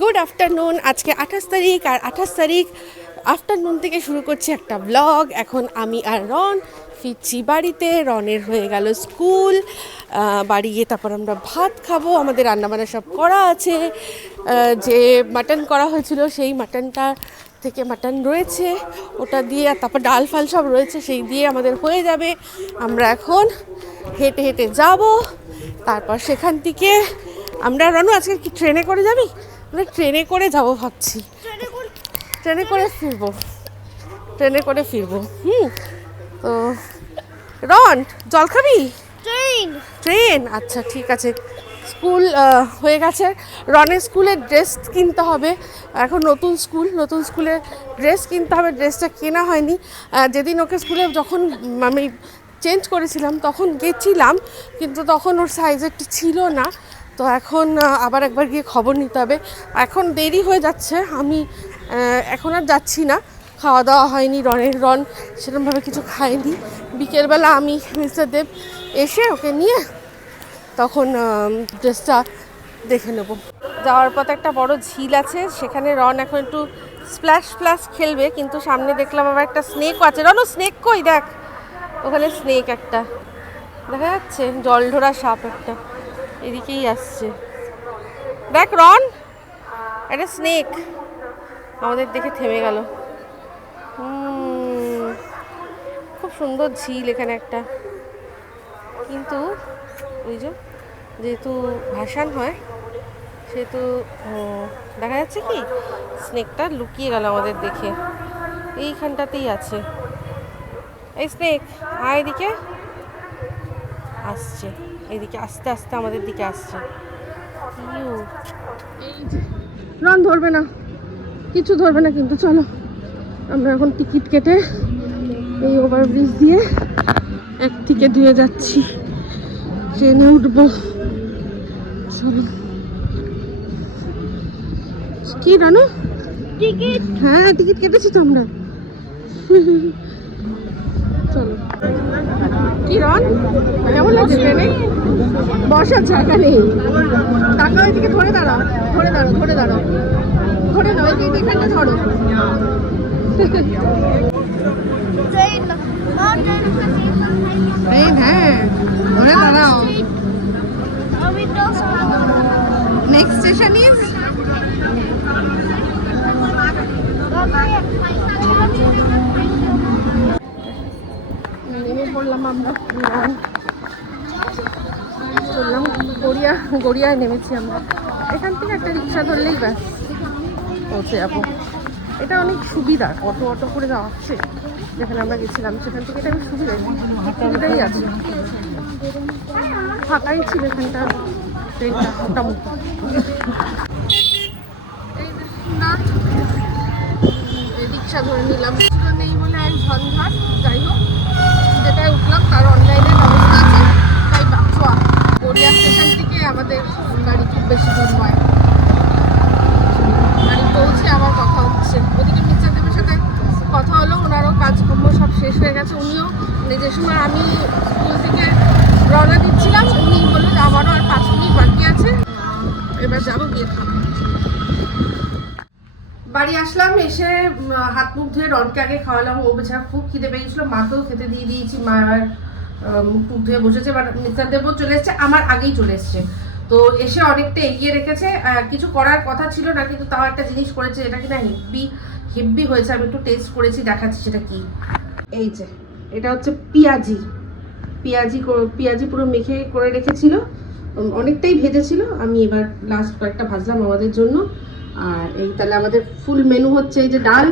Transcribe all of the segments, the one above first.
Good afternoon আজকে আঠাশ তারিখ আর আঠাশ তারিখ আফটারনুন থেকে শুরু করছি একটা ব্লগ এখন আমি আর রন ফিরছি বাড়িতে। রনের হয়ে গেল স্কুল। বাড়ি গিয়ে তারপর আমরা ভাত খাব। আমাদের রান্নাবান্না সব করা আছে। যে মাটন করা হয়েছিল সেই মাটনটা থেকে মাটন রয়েছে। ওটা দিয়ে আর তারপর ডাল ফাল সব রয়েছে, সেই দিয়ে আমাদের হয়ে যাবে। আমরা এখন হেঁটে হেঁটে যাব। তারপর সেখান থেকে আমরা, রনু, আজকে কি ট্রেনে করে যাবি? আমরা ট্রেনে করে যাব ভাবছি। ট্রেনে করে ফিরবো। ট্রেনে করে ফিরবো। হুম। তো রন জল খাবি? ট্রেন। ট্রেন? আচ্ছা ঠিক আছে। স্কুল হয়ে গেছে। রনের স্কুলের ড্রেস কিনতে হবে। এখন নতুন স্কুল নতুন স্কুলের ড্রেস কিনতে হবে। ড্রেসটা কেনা হয়নি। যেদিন ওকে স্কুলে যখন আমি চেঞ্জ করেছিলাম তখন গেছিলাম। কিন্তু তখন ওর সাইজ একটু ছিল না। তো এখন আবার একবার গিয়ে খবর নিতে হবে। এখন দেরি হয়ে যাচ্ছে, আমি এখন আর যাচ্ছি না। খাওয়া দাওয়া হয়নি, রনের রন সেরকমভাবে কিছু খাইনি বিকেলবেলা আমি, মিস্টার দেব এসে ওকে নিয়ে তখন ড্রেসটা দেখে নেব। যাওয়ার পথে একটা বড় ঝিল আছে, সেখানে রন এখন একটু স্প্ল্যাশ স্প্ল্যাশ খেলবে, কিন্তু সামনে দেখলাম আবার একটা স্নেকও আছে। রনও স্নেক কই? দেখ, ওখানে স্নেক একটা। দেখা যাচ্ছে, জল ঢোরা সাপ একটা। এদিকেই আসছে। দেখ, রন, একটা স্নেক আমাদের দেখে থেমে গেল। খুব সুন্দর ঝিল এখানে একটা। কিন্তু ওই যে, যেহেতু ভাসান হয়, সেহেতু দেখা যাচ্ছে কি স্নেকটা লুকিয়ে গেল আমাদের দেখে। এইখানটাতেই আছে। এই স্নেক আয় এদিকে। আসছে। এদিকে আস্তে আস্তে আমাদের দিকে আসছে। ইউ। রন ধরবে না। কিছু ধরবে না কিন্তু চলো। আমরা এখন টিকিট কেটে এই ওভারব্রিজ দিয়ে এক থেকে দুয়ে যাচ্ছি। ট্রেনে উঠবো। চলো। কি রানু? টিকিট। হ্যাঁ টিকিট কেটেছি তো আমরা। চলো কি রন? কেমন লাগছে ট্রেনে? বসার জায়গা নেই। টাকা ওইদিকে ধরে দাঁড়াও ধরে দাঁড়াও ধরে দাঁড়াও। ধরে দাও যে এখানটা ধরো। ট্রেন হ্যাঁ ধরে দাঁড়াও। নেক্সট স্টেশন ইজ পড়লাম আমরা। চললাম, গড়িয়া, গড়িয়ায় নেমেছি আমরা। এখান থেকে একটা রিক্সা ধরলেই ব্যাস। পৌঁছে যাব। এটা অনেক সুবিধা, অটো অটো করে যাওয়া যেখানে আমরা গেছিলাম, সেখান থেকে এটা অনেক সুবিধা। সুবিধাই আছে। ফাঁকাই ছিল এখানটা। ট্রেনটা মোটামুটি। রিক্সা ধরে নিলাম। নেই বলে এক ঝঞ্ঝাট। যাই হোক। যেটায় উঠলাম, তার অনলাইনে ব্যবস্থা আছে। তাই বাচ্চা গড়িয়া স্টেশন থেকে আমাদের গাড়ি খুব বেশি দূর নয় গাড়ি পৌঁছে আমার কথা হচ্ছে ওদিকে মিস্টার দেবের সাথে কথা হলো ওনারও কাজকর্ম সব শেষ হয়ে গেছে উনিও মানে যে সময় আমি স্কুল থেকে রওনা দিচ্ছিলাম উনি বললেন যে আমারও আর পাঁচ মিনিট বাকি আছে এবার যাব গিয়ে খাব বাড়ি আসলাম এসে উম, হাত মুখ ধুয়ে রনকে আগে খাওয়ালাম। ও বেচারা খুব খিদে পেয়েছিল। মাকেও খেতে দিয়ে দিয়েছি। মা এবার মুখ ধুয়ে বসেছে। এবার মিস্টার দেবও চলে এসছে। আমার আগেই চলে এসছে। তো এসে অনেকটা এগিয়ে রেখেছে। কিছু করার কথা ছিল না, কিন্তু তাও একটা জিনিস করেছে এটা কিনা হেব্বি হেব্বি হয়েছে। আমি একটু টেস্ট করেছি, দেখাচ্ছি সেটা কি। এই যে, এটা হচ্ছে পেঁয়াজি। পেঁয়াজি পেঁয়াজি পুরো মেখে করে রেখেছিল। অনেকটাই ভেজেছিল। আমি এবার লাস্ট কয়েকটা ভাজলাম আমাদের জন্য। আর এই তাহলে আমাদের ফুল মেনু হচ্ছে এই যে ডাল।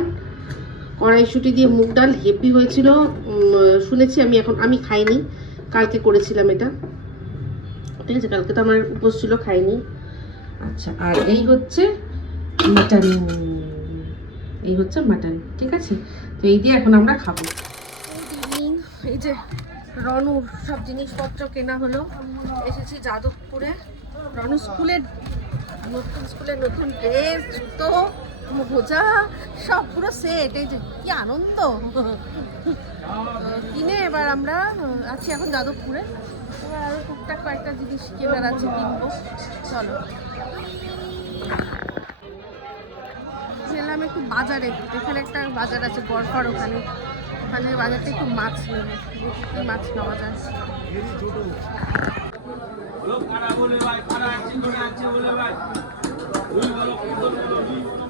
কড়াইশুটি দিয়ে মুগ ডাল হেভি হয়েছিল। শুনেছি আমি এখন আমি খাইনি। কালকে করেছিলাম এটা। ঠিক আছে কালকে তো আমার উপোস ছিল খাইনি। আচ্ছা আর এই হচ্ছে মাটন। এই হচ্ছে মাটন ঠিক আছে? তো এই দিয়ে এখন আমরা খাব। এই যে রনুর সব জিনিসপত্র কেনা হলো। এসেছি যাদবপুরে। রনু স্কুলের নতুন স্কুলের নতুন ড্রেস জুতো। মোজা, সব পুরো সেট এই যে কি আনন্দ। কিনে এবার আমরা আছি এখন যাদবপুরে। এবার আরও টুকটাক কয়েকটা জিনিস কেনার আছে কিনবো। চলো। বাজারে। এখানে একটা বাজার আছে গড়ফার ওখানে। ওখানে বাজারটা একটু মাছ নেবে। মাছ নেওয়া যায়?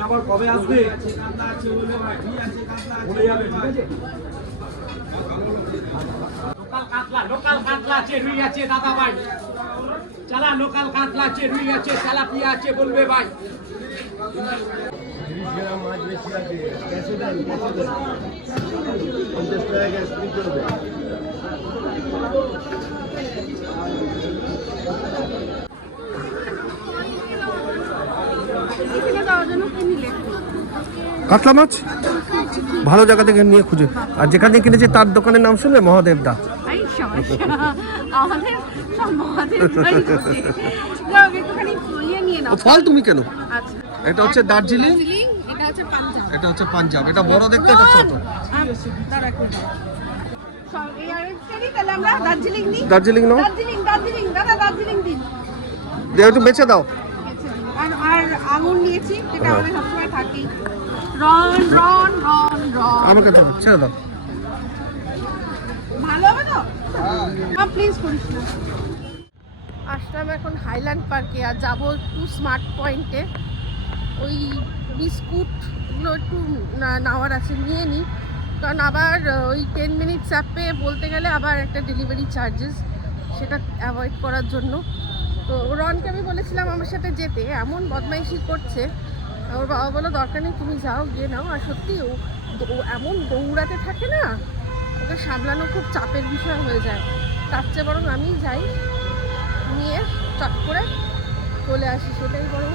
আবার কবে আসবে লোকাল কাতলা আছে রুই আছে দাদা ভাই চালা লোকাল কাতলা আছে রুই আছে তেলাপিয়া আছে বলবে ভাই গ্যাস কিনতে হবে এখানে দেওয়ার জন্য কি নিলে কাতলা মাছ? ভালো জায়গা থেকে নিয়ে খুঁজে। আর যেখানে কিনেছে তার দোকানের নাম শুনলে মহাদেব দা। ফল তুমি কেন? আচ্ছা। এটা হচ্ছে দার্জিলিং এটা হচ্ছে পাঞ্জাব। এটা হচ্ছে পাঞ্জাব। এটা বড় দেখতে এটা ছোট। দার্জিলিং নাও। দার্জিলিং দার্জিলিং। দাদা দার্জিলিং দিন। দিয়ে একটু বেছে দাও। আর আঙুর নিয়েছি যেটা আমাদের সবসময় থাকি রন রন রন রন। আমাকে তো ছেড়ে দাও। ভালো হবে তো? প্লিজ করিস না। আসলাম এখন হাইল্যান্ড পার্কে আর যাব একটু স্মার্ট পয়েন্টে। ওই বিস্কুটগুলো একটু নেওয়ার আছে নিয়ে নিই কারণ আবার ওই টেন মিনিটস অ্যাপে বলতে গেলে আবার একটা ডেলিভারি চার্জেস সেটা অ্যাভয়েড করার জন্য। তো রনকে আমি বলেছিলাম আমার সাথে যেতে, এমন বদমাইশি করছে। ওর বাবা বলো দরকার নেই, তুমি যাও, গিয়ে নাও। আর সত্যি, ও এমন দৌড়াতে থাকে না, ওকে সামলানো খুব চাপের বিষয় হয়ে যায়। তার চেয়ে বরং আমি যাই, নিয়ে চট করে চলে আসি, সেটাই বরং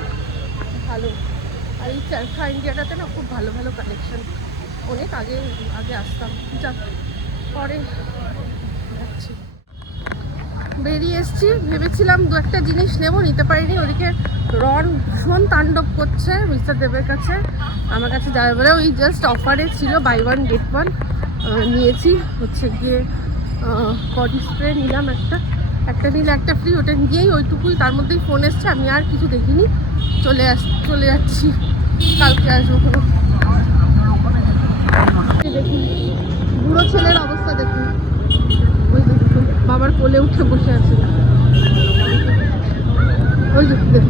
ভালো। আর এই চারখা ইন্ডিয়াটাতে না খুব ভালো ভালো কালেকশন অনেক আগে আগে আসতাম। যাক, পরে বেরিয়ে এসছি, ভেবেছিলাম দু একটা জিনিস নেব, নিতে পারিনি। ওদিকে রন ভীষণ তাণ্ডব করছে মিস্টার দেবের কাছে। আমার কাছে যাবে বলে ওই জাস্ট অফারে ছিল বাই ওয়ান গেট ওয়ান নিয়েছি, হচ্ছে গিয়ে বডি স্প্রে নিলাম একটা। একটা নিলে একটা ফ্রি ওটা নিয়েই ওইটুকুই, তার মধ্যেই ফোন এসছে, আমি আর কিছু দেখিনি। চলে আস, চলে যাচ্ছি। কালকে আসব বুড়ো ছেলের অবস্থা দেখুন। বাবার কোলে উঠে বসে আছে। ওই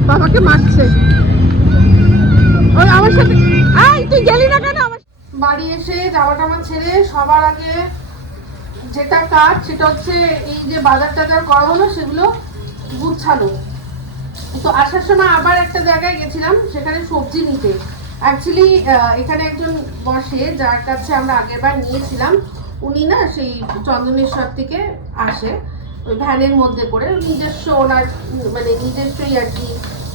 বাবাকে মারছে। ওই আমার সাথে আই তুই গেলি না কেন? আমার বাড়ি এসে জামা টামা ছেড়ে সবার আগে যেটা কাজ, সেটা হচ্ছে এই যে বাজার টাজার করা হলো, সেগুলো গুছানো। তো আসার সময় আবার একটা জায়গায় গেছিলাম, সেখানে সবজি নিতে। অ্যাকচুয়ালি এখানে একজন বসে যার কাছে আমরা আগের বার নিয়েছিলাম উনি না সেই চন্দনেশ্বর থেকে আসে ওই ভ্যানের মধ্যে করে নিজস্ব ওনার মানে নিজস্বই আর কি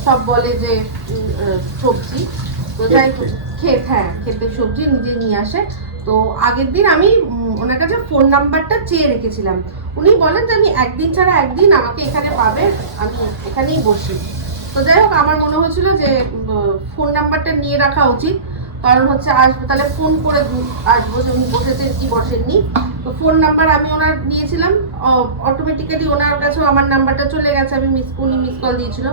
সব বলে যে সবজি। তো যাই ক্ষেত হ্যাঁ ক্ষেতে সবজি নিজে নিয়ে আসে। তো আগের দিন আমি ওনার কাছে ফোন নাম্বারটা চেয়ে রেখেছিলাম। উনি বলেন যে আমি একদিন ছাড়া একদিন আমাকে এখানে পাবে আমি এখানেই বসি। তো যাই হোক, আমার মনে হয়েছিল যে ফোন নাম্বারটা নিয়ে রাখা উচিত। কারণ হচ্ছে আসব, তাহলে ফোন করে আসব যে উনি বসেছেন, কি বসেননি। তো ফোন নাম্বার আমি ওনার দিয়েছিলাম। অটোমেটিক্যালি ওনার কাছেও আমার নাম্বারটা চলে গেছে, আমি মিস উনি মিস কল দিয়েছিল।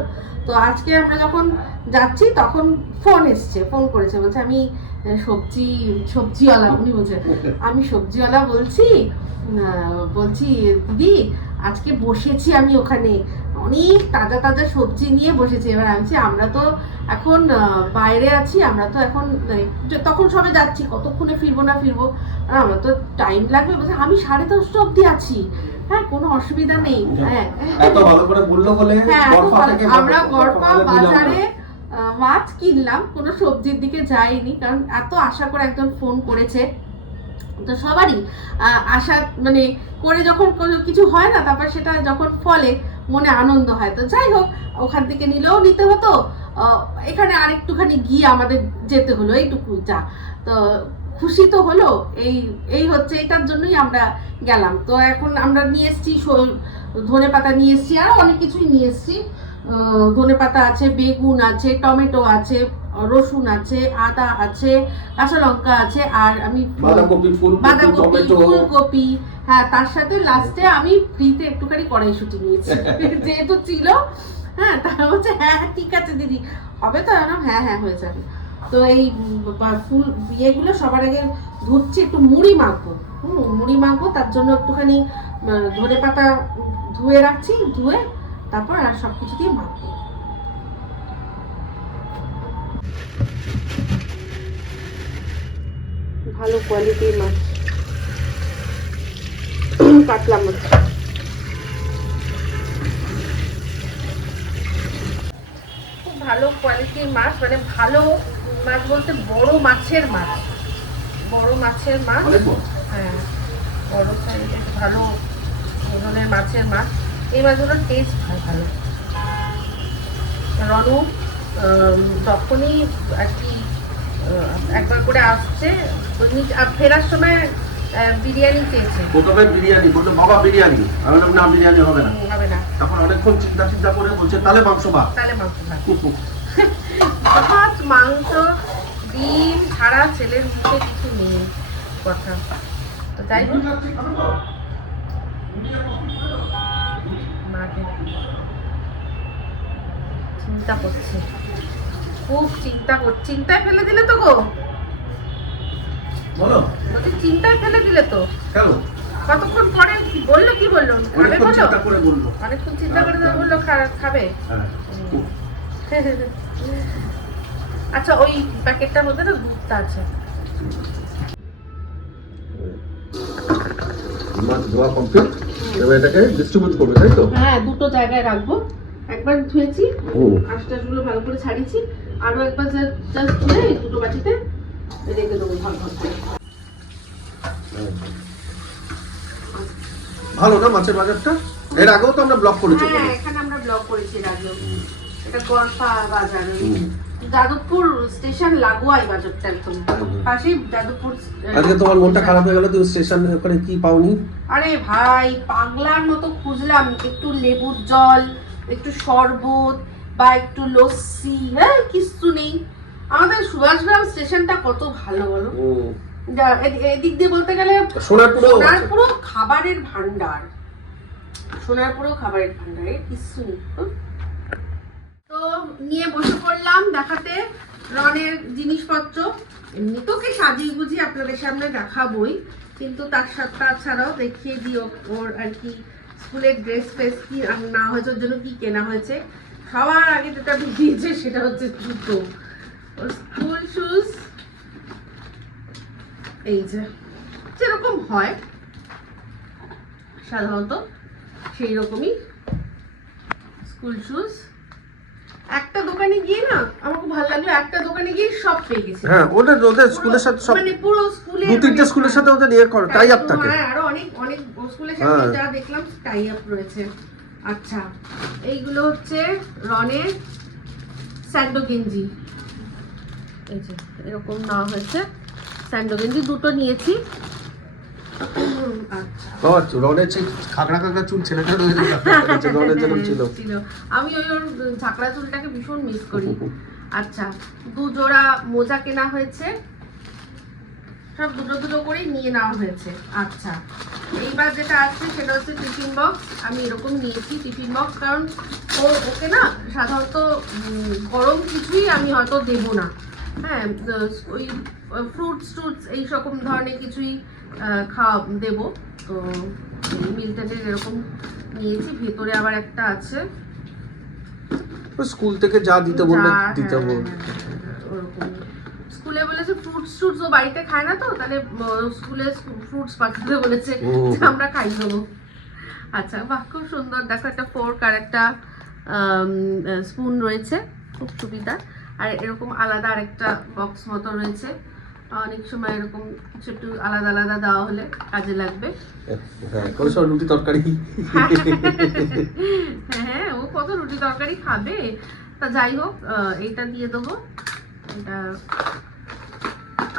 তো আজকে আমরা যখন যাচ্ছি, তখন ফোন এসছে ফোন করেছে, বলছে, আমি সবজি, সবজিওয়ালা। উনি বলছে, আমি সবজিওয়ালা বলছি বলছি, দিদি, আজকে বসেছি আমি ওখানে। অনেক তাজা তাজা সবজি নিয়ে বসেছি। এবার আমি আমরা তো এখন বাইরে আছি আমরা তো এখন মানে, তখন সবে যাচ্ছি কতক্ষণে ফিরবো না ফিরবো? আর আমার তো টাইম লাগবে বলছে আমি সাড়ে দশটা অবধি আছি। হ্যাঁ কোনো অসুবিধা নেই। হ্যাঁ। বলে হ্যাঁ। থেকে আমরা গড়পা। বাজারে মাছ কিনলাম কোনো সবজির দিকে যাইনি কারণ এত আশা করে একজন ফোন করেছে। তো সবারই আশা মানে করে যখন কিছু হয় না তারপর সেটা যখন ফলে মনে আনন্দ হয়। তো যাই হোক ওখান থেকে নিলেও নিতে হতো। এখানে আরেকটুখানি গিয়ে আমাদের যেতে হলো এইটুকু যা। তো খুশি তো হলো এই এই হচ্ছে এটার জন্যই আমরা গেলাম। তো এখন আমরা নিয়ে এসেছি ধনে পাতা নিয়ে এসেছি আরও অনেক কিছুই নিয়ে এসেছি। ধনে পাতা আছে বেগুন আছে টমেটো আছে রসুন আছে আদা আছে কাঁচা লঙ্কা আছে আর আমি বাঁধাকপি ফুলকপি হ্যাঁ তার সাথে লাস্টে আমি ফ্রিতে একটুখানি কড়াইশুটি নিয়েছি। যেহেতু ছিল হ্যাঁ তারা বলছে হ্যাঁ হ্যাঁ ঠিক আছে দিদি হবে তো না হ্যাঁ হ্যাঁ হয়ে যাবে। তো এই ফুল ইয়েগুলো সবার আগে ধুচ্ছি একটু মুড়ি মাখবো। হুম মুড়ি মাখবো তার জন্য একটুখানি ধনে পাতা ধুয়ে রাখছি ধুয়ে তারপর আর সব কিছু দিয়ে মাখবো। ভালো কোয়ালিটির মাছ খুব ভালো কোয়ালিটির মাছ মানে ভালো মাছ বলতে বড় মাছের মাছ। বড় মাছের মাছ। হ্যাঁ বড় সাইজের ভালো ধরনের মাছের মাছ। এই মাছগুলোর টেস্ট হয় ভালো। রনু আম, যখনই আর কি একবার করে আসছে ফেরার সময় বিরিয়ানি চেয়েছে। প্রথমে বিরিয়ানি বলল বাবা বিরিয়ানি। আমি বললাম না বিরিয়ানি হবে না। হবে না। তখন অনেকক্ষণ চিন্তা চিন্তা করে বলছে তাহলে মাংস ভাত তাহলে মাংস ভাত মাংস ডিম ছাড়া ছেলের মুখে কিছু নেই কথা। তো হোক। চিন্তা করছে। খুব চিন্তা কর চিন্তায় ফেলে দিলে তো গো। বলো। বলছি চিন্তায় ফেলে দিলে তো। কেন? কতক্ষণ পরে বলল কি বলল? খাবে বলল চিন্তা করে বলল। অনেকক্ষণ চিন্তা করে বলল খাবে। হ্যাঁ। আচ্ছা ওই প্যাকেটটার মধ্যে না দুধটা আছে। মাছ ধোয়া কমপ্লিট এবার এটাকে ডিস্ট্রিবিউট করবে তাই তো? হ্যাঁ দুটো জায়গায় রাখব। একবার ধুয়েছি ও। আশটাগুলো ভালো করে ছাড়িয়েছি। আরও একবার জাস্ট ধুয়ে দুটো বাটিতে রেখে দেবো ভাগ ভাগ করে ভালো না মাছের বাজারটা? এর আগেও তো আমরা ব্লক করেছি হ্যাঁ এখানে। আমরা ব্লক করেছি এর আগেও এটা গড়ফা বাজার। যাদবপুর স্টেশন লাগোয়াই বাজারটা একদম। পাশেই যাদবপুর আজকে তোমার মনটা খারাপ হয়ে গেল তুমি স্টেশন ওখানে কি পাওনি? আরে ভাই পাগলার মতো খুঁজলাম। একটু লেবুর জল একটু শরবত বা একটু লস্যি হ্যাঁ কিছু নেই। আমাদের সুভাষগ্রাম স্টেশনটা কত ভালো বলো? এদিক দিয়ে বলতে গেলে সোনারপুরেও খাবারের ভান্ডার সোনারপুরেও খাবারের ভান্ডার কিছু তো নিয়ে বসে পড়লাম দেখাতে রনের জিনিসপত্র। এমনি তোকে সাজিয়ে গুজিয়ে আপনাদের সামনে দেখাবই কিন্তু তার সাথে তাছাড়াও দেখিয়ে দিও ওর আর কি স্কুলের ড্রেস ফ্রেস কি না হয়েছে ওর জন্য কি কেনা হয়েছে। খাওয়ার আগে যেটা বেরিয়েছে সেটা হচ্ছে জুতো। ওর স্কুল শুজ এই যে যেরকম হয় সাধারণত সেই রকমই স্কুল শুজ একটা দোকানে গিয়ে না আমার খুব ভালো লাগল একটা দোকানে গিয়ে সব পেয়ে গেছি। হ্যাঁ ওদের ওদের স্কুলের সাথে সব মানে পুরো স্কুলে দু তিনটে স্কুলের সাথে ওদের ইয়ে করে টাই আপ থাকে। হ্যাঁ আরও অনেক অনেক স্কুলের সাথে হ্যাঁ। যা দেখলাম টাই আপ রয়েছে। আচ্ছা এইগুলো হচ্ছে রনের স্যান্ডো গেঞ্জি। এই যে এরকম নেওয়া হয়েছে। স্যান্ডো গেঞ্জি দুটো নিয়েছি। আমি ওই ওর ঝাঁকড়া চুলটাকে ভীষণ মিস করি। আচ্ছা দু জোড়া মোজা কেনা হয়েছে। সব দুটো দুটো নিয়ে নেওয়া হয়েছে। আচ্ছা এইবার যেটা আছে সেটা হচ্ছে টিফিন বক্স আমি এরকম নিয়েছি টিফিন বক্স কারণ ও ওকে না সাধারণত গরম কিছুই আমি হয়তো দেবো না। হ্যাঁ ওই ফ্রুটস টুটস এই রকম ধরনের কিছুই খাওয়া দেবো। তো মিল্টনের এরকম নিয়েছি ভেতরে আবার একটা আছে। স্কুল থেকে যা দিতে বলবে দিতে হ্যাঁ, বলবে হ্যাঁ, হ্যাঁ। স্কুলে বলেছে ফ্রুটস ট্রুটস ও বাড়িতে খায় না তো তাহলে স্কুলে ফ্রুটস পাঠাতে বলেছে আমরা খাই দেবো। আচ্ছা বাহ খুব সুন্দর। দেখো একটা ফোর্ক আর একটা স্পুন রয়েছে। খুব সুবিধা। আর এরকম আলাদা আরেকটা বক্স মতো রয়েছে। অনেক সময় এরকম কিছু একটু আলাদা আলাদা দেওয়া হলে কাজে লাগবে। হ্যাঁ সব রুটি তরকারি? হ্যাঁ ও কত রুটি তরকারি খাবে? তা যাই হোক এইটা দিয়ে দেবো। এটা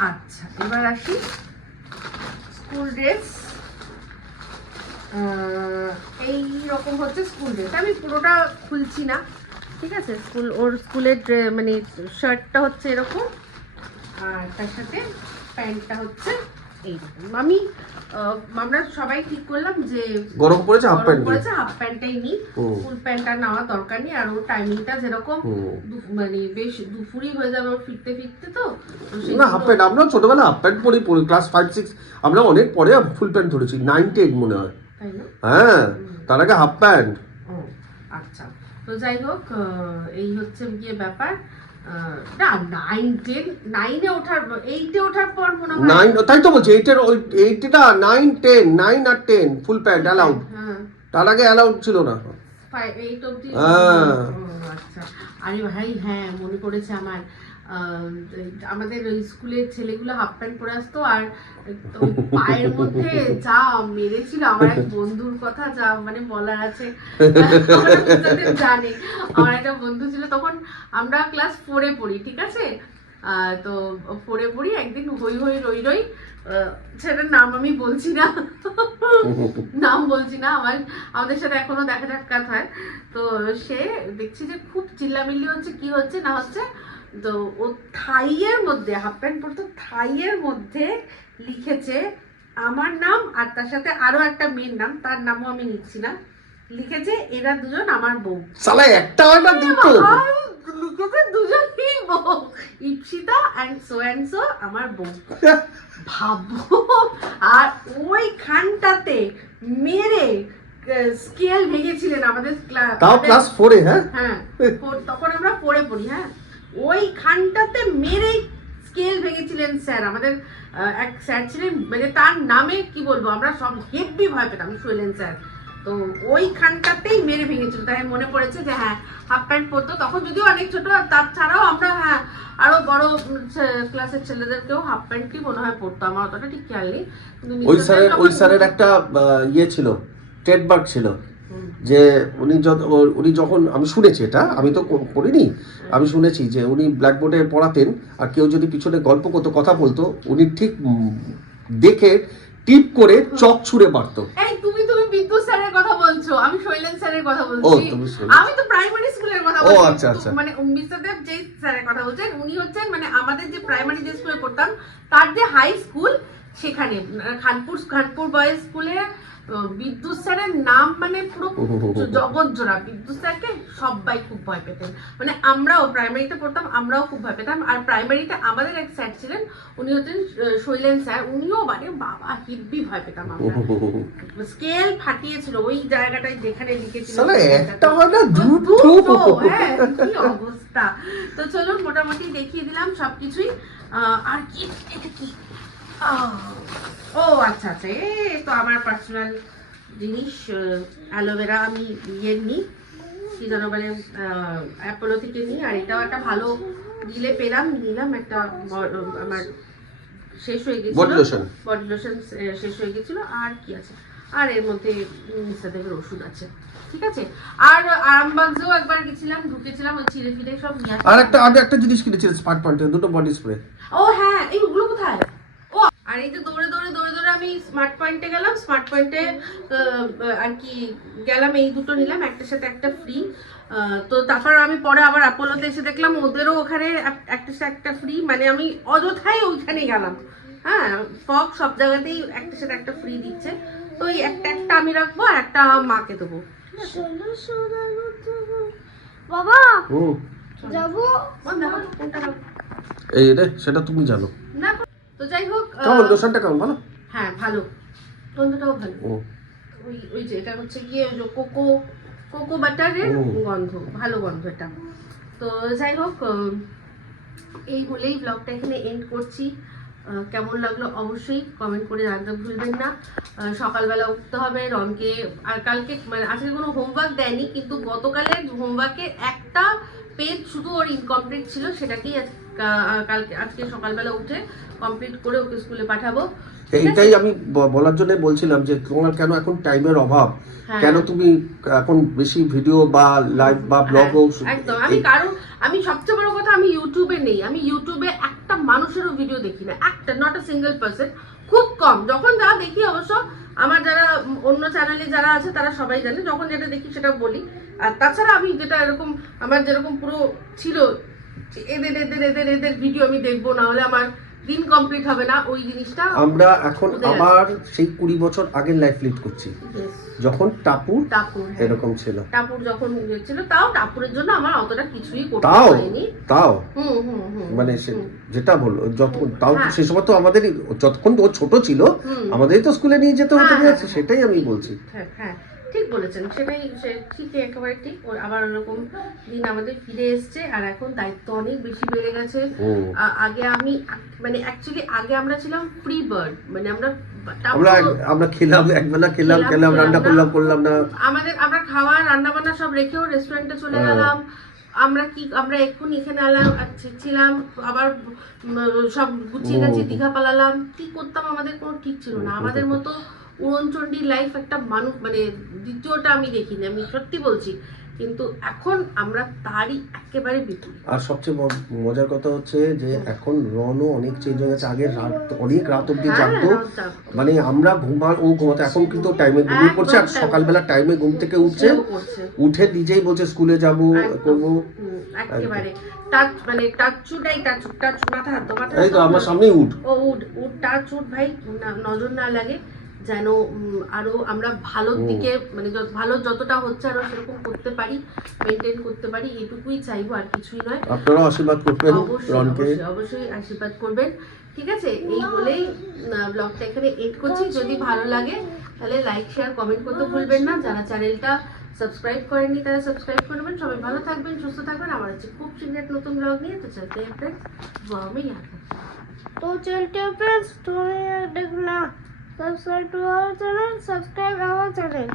আচ্ছা এবার আসি স্কুল ড্রেস এই রকম হচ্ছে স্কুল ড্রেস আমি পুরোটা খুলছি না। ঠিক আছে? স্কুল ওর স্কুলের মানে শার্টটা হচ্ছে এরকম আর তার সাথে প্যান্টটা হচ্ছে এইরকম। আমি আমরা সবাই ঠিক করলাম যে গরম পড়েছে হাফ প্যান্ট পড়েছে হাফ প্যান্টটাই নিই। ফুল প্যান্টটা নেওয়ার দরকার নেই আর ওর টাইমিংটা যেরকম মানে বেশ দুপুরই হয়ে যাবে ওর ফিরতে ফিরতে তো না হাফ প্যান্ট আমরাও ছোটবেলা হাফ প্যান্ট পরি পরি ক্লাস ফাইভ সিক্স আমরা অনেক পরে ফুল প্যান্ট ধরেছি নাইন টেন মনে হয়। তাই না? হ্যাঁ তার আগে হাফ প্যান্ট ও আচ্ছা। তো যাই হোক এই হচ্ছে গিয়ে ব্যাপার। না নাইন টেন নাইনে ওঠার এইটে ওঠার পর মনে হয় নাইন তাই তো বলছি এইটের ওই এইটটা নাইন টেন নাইন আর টেন ফুল প্যান্ট অ্যালাউড হ্যাঁ। তার আগে অ্যালাউড ছিল না। ফাই- এইট অবধি হ্যাঁ। আচ্ছা। আরে ভাই হ্যাঁ মনে পড়েছে আমার। আমাদের ওই স্কুলের ছেলেগুলো হাফ প্যান্ট পরে আসতো আর পায়ের মধ্যে যা মেরেছিল, আমার এক বন্ধুর কথা যা মানে বলার আছে জানে। আমার একটা বন্ধু ছিল, তখন আমরা ক্লাস ফোরে পড়ি, ঠিক আছে? তো ফোরে পড়ি, একদিন হই হই রই রই সেটার নাম আমি বলছি না। নাম বলছি না, আমার, আমাদের সাথে এখনও দেখা সাক্ষাৎ হয়। তো সে দেখছি যে খুব চিল্লামিল্লি হচ্ছে, কি হচ্ছে না হচ্ছে তো ও থাইয়ের মধ্যে হাফ প্যান্ট পরতো থাইয়ের মধ্যে লিখেছে আমার নাম আর তার সাথে আরও একটা মেয়ের নাম তার নামও আমি লিখেছে এরা দুজন আমার বউ। সালা একটা হয় না দুটো? লিখেছে দুজনই বউ Ipsita and so and so আমার বউ। ভাবো আর ওই খানটাতে মেরে স্কেল ভেঙেছিলেন আমাদের ক্লা- তাও ক্লাস ফোরে হ্যাঁ? হ্যাঁ তখন আমরা পড়ে পড়ি হ্যাঁ? ওই খানটাতে মেরে স্কেল ভেঙেছিলেন স্যার আমাদের এক স্যার ছিলেন মানে তার নামে কি বলব আমরা সব হেভি ভয় পেতাম শৈলেন স্যার তো ওই খানটাতেই মেরে ভেঙেছিল। তাই মনে পড়েছে যে হ্যাঁ হাফ প্যান্ট পরতো। তখন যদিও অনেক ছোট তাছাড়াও আমরা হ্যাঁ আরও বড় ক্লাসের ছেলেদেরকেও হাফ প্যান্টই মনে হয় পরতো। আমার অতটা ঠিক খেয়াল নেই। ওই স্যারের ওই স্যারের একটা ইয়ে ছিল ট্রেডমার্ক ছিল। যে উনি যত উনি যখন আমি শুনেছি এটা আমি তো করিনি। আমি শুনেছি যে উনি ব্ল্যাকবোর্ডে পড়াতেন আর কেউ যদি পিছনে গল্প করতো কথা বলতো উনি ঠিক দেখে টিপ করে চক ছুঁড়ে মারতো। তুমি তুমি বিদ্যুৎ স্যারের কথা বলছো আমি শৈলেন স্যারের কথা বলছি। আমি তো প্রাইমারি স্কুলের কথা ও, আচ্ছা, আচ্ছা। মানে মিস্টার দেব যে স্যারের কথা বলছেন উনি হচ্ছেন মানে আমাদের যে প্রাইমারি যে স্কুলে পড়তাম তার যে হাই স্কুল সেখানে খানপুর খানপুর বয়েজ স্কুলে বিদ্যুৎ স্যারের নাম মানে পুরো জগৎ জোড়া। বিদ্যুৎ স্যারকে সবাই খুব ভয় পেতেন। মানে আমরাও প্রাইমারিতে পড়তাম আমরাও খুব ভয় পেতাম। আর প্রাইমারিতে আমাদের এক স্যার ছিলেন উনি হচ্ছেন শৈলেন স্যার। উনিও মানে বাবা হিব্বি ভয় পেতাম আমরা। স্কেল ফাটিয়েছিল ওই জায়গাটায় যেখানে লিখেছিল। একটা হয় না দুটো হ্যাঁ, কি অবস্থা। তো চলুন মোটামুটি দেখিয়ে দিলাম সবকিছুই। আহ, আর কি এটা কি? ও আচ্ছা আচ্ছা। এ তো আমার পার্সোনাল জিনিস অ্যালোভেরা আমি ইয়ে নিই কি যেন বলে অ্যাপোলো থেকে নিই আর এটাও একটা ভালো ডিলে পেলাম নিলাম। একটা আমার শেষ হয়ে গেছিল। বডি লোশন শেষ হয়ে গেছিল। আর কি আছে? আর এর মধ্যে মিস্টার ওষুধ আছে। ঠিক আছে? আর আরামবাগেও একবার গেছিলাম ঢুকেছিলাম ওই চিড়ে ফিরে সব নিয়ে আর একটা আর একটা জিনিস কিনেছিলেন স্মার্ট পয়েন্টে দুটো বডি স্প্রে ও হ্যাঁ। এই ওগুলো কোথায়? আর এই যে দৌড়ে দৌড়ে দৌড়ে দৌড়ে আমি স্মার্ট পয়েন্টে গেলাম স্মার্ট পয়েন্টে আর কি গেলাম এই দুটো নিলাম একটার সাথে একটা ফ্রি তো তারপর আমি পরে আবার অ্যাপোলোতে এসে দেখলাম ওদেরও ওখানে এক- একটার সাথে একটা ফ্রি মানে আমি অযথাই ওইখানে গেলাম। হ্যাঁ ফক সব জায়গাতেই একটার সাথে একটা ফ্রি দিচ্ছে। তো ওই একটা একটা আমি রাখব আর একটা মাকে দেবো। বাবা যাব? কোনটা এই রে সেটা তুমি জানো। না তো যাই হোক কেমন? লোশনটা কেমন? ভালো? হ্যাঁ ভালো। গন্ধটাও ভালো। ওই ওই যে এটা হচ্ছে গিয়ে কোকো কোকো বাটারের গন্ধ ভালো গন্ধ এটা। তো যাই হোক এই বলেই ব্লগটা এখানে এন্ড করছি। কেমন লাগল অবশ্যই কমেন্ট করে জানতে ভুলবেন না। সকালবেলা উঠতে হবে রনকে আর কালকে মানে আজকে কোনো হোমওয়ার্ক দেয়নি কিন্তু গতকালের হোমওয়ার্কে একটা পেজ শুধু ওর ইনকমপ্লিট ছিল সেটাকেই কালকে আজকে সকালবেলা উঠে কমপ্লিট করে ওকে স্কুলে পাঠাবো। এইটাই আমি বলার জন্য বলছিলাম যে তোমার কেন এখন টাইমের অভাব? হ্যাঁ। কেন তুমি এখন বেশি ভিডিও বা লাইভ বা ব্লগও হ্যাঁ, একদম। আমি কারণ আমি সবচেয়ে বড় কথা আমি ইউটিউবে নেই। আমি ইউটিউবে একটা মানুষেরও ভিডিও দেখি না। একটা নট আ সিঙ্গেল পার্সন খুব কম। যখন যা দেখি অবশ্য আমার যারা অন্য চ্যানেলে যারা আছে তারা সবাই জানে। যখন যেটা দেখি সেটা বলি। আর তাছাড়া আমি যেটা এরকম আমার যেরকম পুরো ছিল এদের এদের এদের এদের ভিডিও আমি দেখব। না হলে আমার দিন কমপ্লিট হবে না ওই জিনিসটা আমরা এখন। আবার সেই কুড়ি বছর আগের লাইফ লিড করছি। যখন টাপুর টাপুর হ্যাঁ। এরকম ছিল। টাপুর যখন ইয়ে ছিল তাও টাপুরের জন্য আমার অতটা কিছুই করতে তাও? তাও? মানে যেটা বলল যত তাও তো হ্যাঁ। সে সময় তো আমাদের যতক্ষণ ও ছোট ছিল। আমাদেরই তো স্কুলে নিয়ে যেতে হতো হ্যাঁ। সেটাই আমি বলছি। হ্যাঁ হ্যাঁ। ঠিক বলেছেন। সেটাই সে ঠিকই একেবারে ঠিক। আবার ওরকম দিন আমাদের ফিরে এসছে আর এখন দায়িত্ব অনেক বেশি বেড়ে গেছে। আগে আমি মানে অ্যাকচুয়ালি আগে আমরা ছিলাম ফ্রি বার্ড মানে আমরা আমরা আমরা খেলাম একবেলা খেলাম খেলাম, খেলাম রান্না করলাম করলাম না। আমাদের আমরা খাওয়া রান্না বান্না সব রেখেও রেস্টুরেন্টে চলে হ্যাঁ। গেলাম। আমরা কি আমরা এক্ষুনি এখানে এলাম আর ছিলাম। আবার সব গুছিয়ে। দীঘা পালালাম। কি করতাম আমাদের কোনো ঠিক ছিল না। আমাদের মতো উড়নচণ্ডীর লাইফ একটা মানুষ মানে দ্বিতীয়টা আমি দেখিনি আমি সত্যি বলছি। কিন্তু এখন আমরা তারই একেবারে বিপরীত। আর সবচেয়ে মজার কথা হচ্ছে যে এখন রনও অনেক চেঞ্জ হয়ে গেছে। আগে রাত অনেক রাত অব্দি হ্যাঁ, জাগতো। মানে আমরা ঘুমান ও ঘুমাতো এখন কিন্তু টাইমে ঘুমিয়ে পড়ছে আর সকালবেলা টাইমে ঘুম থেকে উঠছে। উঠে নিজেই বলছে স্কুলে যাব। করব। একেবারে। টাচ মানে টাচ চুটাই টাচ টাচ মাথা হাত মাথা এই তো আমার সামনেই উঠ। ও উড উড টাচ উড ভাই নজর না লাগে। যেন আরও আমরা ভালোর দিকে মানে ভালো যতটা হচ্ছে আরও সেরকম করতে পারি মেনটেন করতে পারি এটুকুই চাইব আর কিছুই নয়। আপনারা আশীর্বাদ করবেন অবশ্যই অবশ্যই আশীর্বাদ করবেন। ঠিক আছে? এই বলেই ব্লগটা এখানে এড করছি। যদি ভালো লাগে তাহলে লাইক শেয়ার কমেন্ট করতে ভুলবেন না। যারা চ্যানেলটা সাবস্ক্রাইব করেননি তারা সাবস্ক্রাইব করবেন সবাই ভালো থাকবেন সুস্থ থাকবেন। আমার হচ্ছে খুব সুন্দর নতুন ব্লগ নিয়ে তো চলতে ফ্রেন্ডস তো চলতে friends subscribe to our channel subscribe our channel